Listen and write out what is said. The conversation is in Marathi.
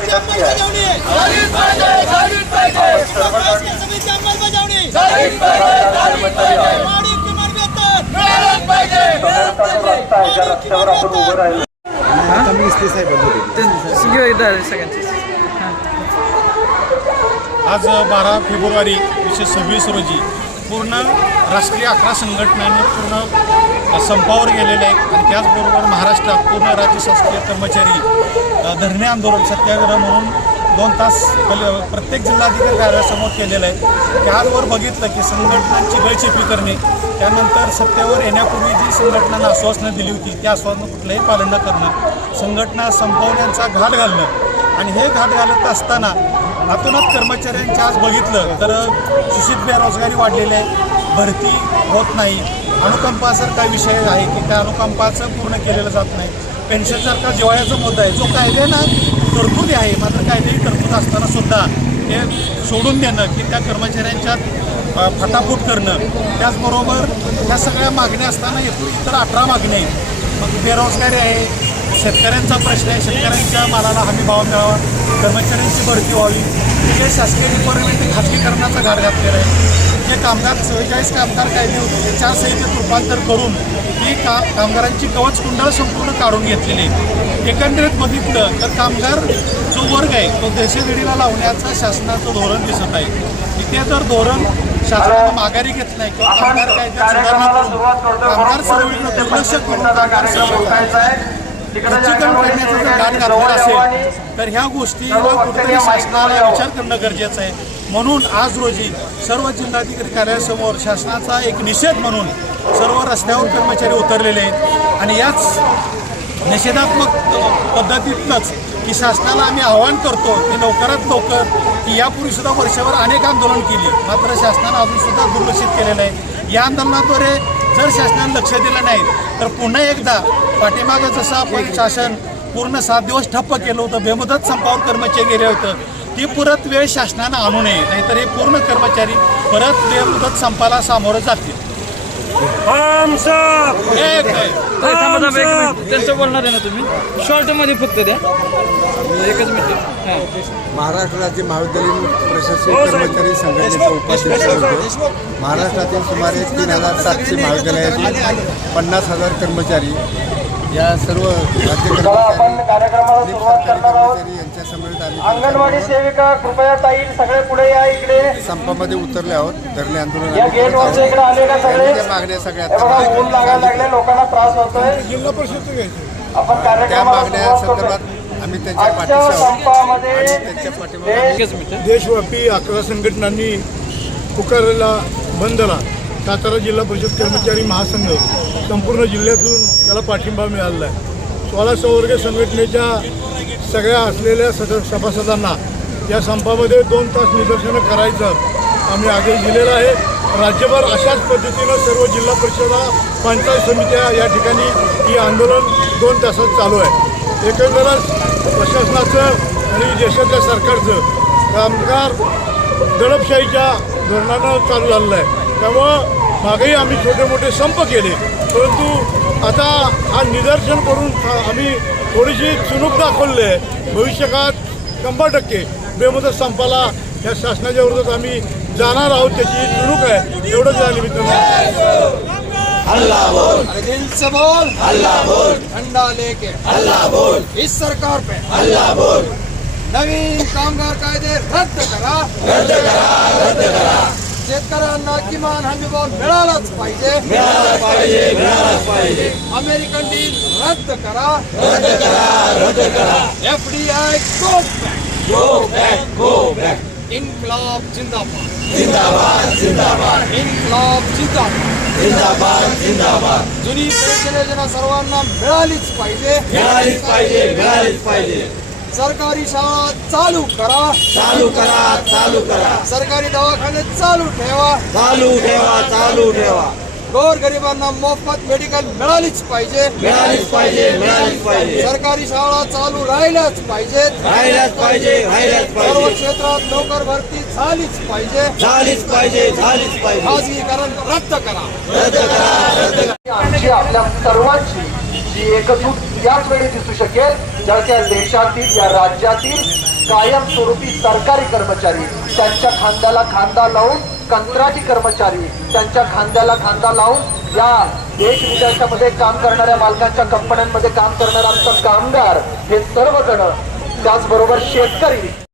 विनंती आहे. रस्त्यावर आपण उभं राहिलो. आज 12 फेब्रुवारी 1926 रोजी पूर्ण राष्ट्रीय 11 संघटनांनी पूर्ण संपावर गेलेले आहेत आणि त्याचबरोबर महाराष्ट्रात पूर्ण राज्य शासकीय कर्मचारी धरणे आंदोलन सत्याग्रह म्हणून 2 तास प्रत्येक जिल्हाधिकारी कार्यालयासमोर केलेलं आहे. त्यावर बघितलं की संघटनांची गळचेपी करणे, त्यानंतर सत्तेवर येण्यापूर्वी जी संघटनांना आश्वासनं दिली होती त्या आश्वासनं कुठलंही पालन न करणं, संघटना संपवण्याचा घाट घालणं आणि हे घाट घालत असताना आतोनात कर्मचाऱ्यांच्या आज बघितलं तर सुशिक्षित बेरोजगारी वाढलेली आहे, भरती होत नाही, अनुकंपासारखा विषय आहे की त्या अनुकंपाचं पूर्ण केलेलं जात नाही, पेन्शनसारखा जिव्हाळ्याचा मुद्दा आहे जो कायद्यानं तरतुदी आहे मात्र कायद्याची तरतूद असताना सुद्धा हे सोडून देणं की त्या कर्मचाऱ्यांच्यात फटाफूट करणं, त्याचबरोबर ह्या सगळ्या मागण्या असताना इतर 18 मागण्या आहेत. मग बेरोजगारी आहे, शेतकऱ्यांचा प्रश्न आहे, शेतकऱ्यांच्या मालाला हमी भाव मिळावा, कर्मचाऱ्यांची भरती व्हावी, जे शासकीय डिपार्टमेंट खाजगीकरणाचा घाट घातलेला आहे, जे कामगार 44 कामगार कायदे होते ते 4 संहितेत रूपांतर करून ही कामगारांची कवच कुंडळ संपूर्ण काढून घेतलेली आहे. एकंदरीत बघितलं तर कामगार जो वर्ग आहे तो देशेगडीला लावण्याचं शासनाचं धोरण दिसत आहे. इथे जर धोरण शासनानं माघारी घेतलं नाही किंवा कामगार कायद्यात सुधारणा करून कामगार चळवळीकडे दुर्लक्ष करून कामगार खच्चीकरण करण्याचा जर घाट घातला असेल तर ह्या गोष्टीला कुठेतरी शासनाला विचार करणं गरजेचं आहे. म्हणून आज रोजी सर्व जिल्हाधिकारी कार्यालयासमोर शासनाचा एक निषेध म्हणून सर्व रस्त्यावर कर्मचारी उतरलेले आहेत आणि याच निषेधात्मक पद्धतीतलंच की शासनाला आम्ही आवाहन करतो की लवकरात लवकर की यापूर्वीसुद्धा वर्षभर अनेक आंदोलन केली मात्र शासनानं अजूनसुद्धा दुर्लक्षित केलेलं आहे. या आंदोलनाद्वारे जर शासनानं लक्ष दिलं नाही तर पुन्हा एकदा पाठीमागं जसं आपण शासन पूर्ण 7 दिवस ठप्प केलं होतं, बेमुदत संपावर कर्मचारी गेले होतं, ती परत वेळ शासनानं आणू नये, नाहीतर हे पूर्ण कर्मचारी परत बेमुदत संपाला सामोरं जातील. त्यांचं बोलणार आहे ना तुम्ही शॉर्टमध्ये फक्त द्या एकच मिनिट. महाराष्ट्र राज्य महाविद्यालयीन प्रशासकीय कर्मचारी संघटनेचे उपाध्यक्ष होते. महाराष्ट्रातील सुमारे 3700 महाविद्यालयातील 50,000 कर्मचारी या सर्व राज्य आपण कार्यक्रमाला सुरुवात करणार आहोत. यांच्या समवेत अंगणवाडी सेविका कृपया ताई सगळे पुढे या, इकडे संपामध्ये उतरले आहोत. धरणे आंदोलन या गेट वरचे इकडे आलेल्या सगळे मागण्या सगळ्या बघा ऊन लागायला लागले, लोकांना त्रास होतोय. जिल्हा परिषद आपण त्या कार्यक्रमाला मागण्या सुरुवात संदर्भात करतोय. आम्ही त्यांच्या आजच्या पाठीशी आहोत संपामध्ये आणि त्यांच्या पाठीमागे देशव्यापी 11 संघटनांनी पुकारलेला बंदला सातारा जिल्हा परिषद कर्मचारी महासंघ संपूर्ण जिल्ह्यातून त्याला पाठिंबा मिळाला आहे. 16 संवर्ग संघटनेच्या सगळ्या असलेल्या सभासदांना या संपामध्ये 2 तास निदर्शनं करायचं आम्ही आदेश दिलेला आहे. राज्यभर अशाच पद्धतीनं सर्व जिल्हा परिषदा पंचायत समित्या या ठिकाणी ही आंदोलन 2 तासात चालू आहे. एकंदरच प्रशासनाचं आणि देशाच्या सरकारचं कामगार दडपशाहीच्या धोरणानं चालू झालेलं आहे. त्यामुळं मागेही आम्ही छोटे मोठे संप केले, परंतु आता हा निदर्शन करून आम्ही थोडीशी चुणूक दाखवली आहे. भविष्यकाळात 100% बेमुदत संपाला या शासनाच्या विरोधात आम्ही जाणार आहोत, त्याची चुणूक आहे. एवढंच या निमित्तानं अल्लाह बोल, दिल से बोल, अल्लाह बोल, ठंडा लेके अल्लाह बोल, इस सरकार पे अल्लाह बोल, नवीन कामगार कायदे रद्द करा, रद्द करा, रद्द करा. शेतकऱ्यांना किमान हमी भाव मिळालाच पाहिजे, मिळालाच पाहिजे, मिळालाच पाहिजे. अमेरिकन डील रद्द करा, रद्द करा, रद्द करा. FDI go back, go back. इन्कलाब जिंदाबाद, जिंदाबाद, जिंदाबाद. इन्कलाब जिंदाबाद, जिंदाबाद, जिंदाबाद. जुनी पेन्शन योजना सर्वांना मिळालीच पाहिजे, मिळालीच पाहिजे, मिळालीच पाहिजे. सरकारी शाळा चालू करा, चालू करा, चालू करा. सरकारी दवाखाने चालू ठेवा, चालू ठेवा, चालू ठेवा. गोरगरिबांना मोफत मेडिकल मिळालीच पाहिजे, मिळालीच पाहिजे, मिळालीच पाहिजे. सरकारी शाळा चालू राहिल्याच पाहिजेत, राहिल्याच पाहिजे, राहिल्याच पाहिजे. सर्व क्षेत्रात नोकर भरती झालीच पाहिजे, झालीच पाहिजे, झालीच पाहिजे. खाजगीकरण रद्द करा, रद्द करा, रद्द करा. आमची आपल्या सर्वांची जी एकजूट याच वेळी दिसू शकेल ज्या देशातील या राज्यातील कायमस्वरूपी सरकारी कर्मचारी त्यांच्या खांद्याला खांदा लावून कंत्राटी कर्मचारी त्यांच्या खांद्याला खांदा लावून या देश विदेशामध्ये काम करणाऱ्या मालकांच्या कंपन्यांमध्ये काम करणारा आमचा कामगार हे सर्वजण त्याचबरोबर शेतकरी